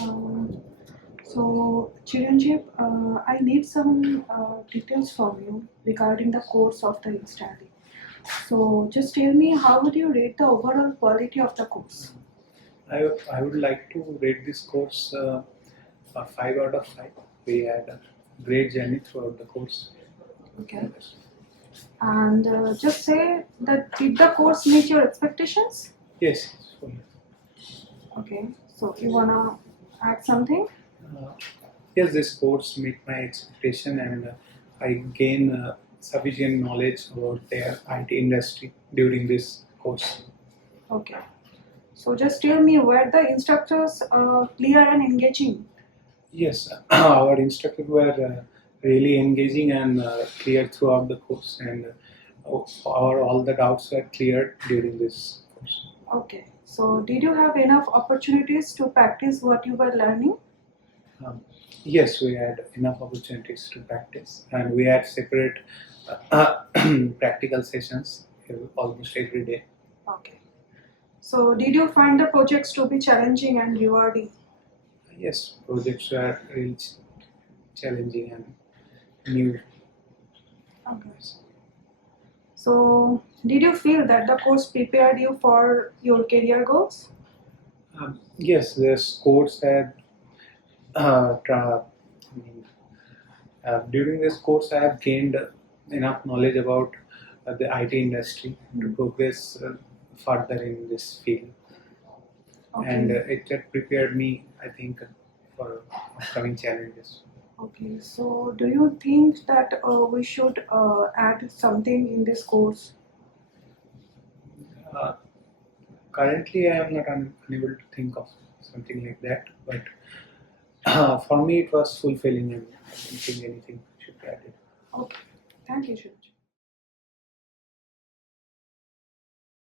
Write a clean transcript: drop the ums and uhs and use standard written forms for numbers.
Um, so, Chiranjeev, I need some details from you regarding the course of the Instaily. So, just tell me, how would you rate the overall quality of the course? I would like to rate this course a 5 out of 5. We had a great journey throughout the course. Okay. And just say that did the course meet your expectations? Yes. So, Okay. So, you wanna add something? uh, yes, this course met my expectation and I gain sufficient knowledge about the IT industry during this course. Okay. So, just tell me, were the instructors clear and engaging? Yes, our instructors were really engaging and clear throughout the course, and all the doubts were cleared during this course. Okay. So, did you have enough opportunities to practice what you were learning? Um, yes, we had enough opportunities to practice, and we had separate practical sessions almost every day. Okay. So, did you find the projects to be challenging and rewarding? Yes, projects were really challenging and new. Okay. So, did you feel that the course prepared you for your career goals? Yes, this course had I mean, during this course, I have gained enough knowledge about the IT industry to progress further in this field, and Okay. it had prepared me, I think, for upcoming challenges. Okay. So, do you think that we should add something in this course? Uh, Currently, I am not unable to think of something like that, but for me, it was fulfilling, and I don't think anything should be added. Okay. Thank you, Shiv.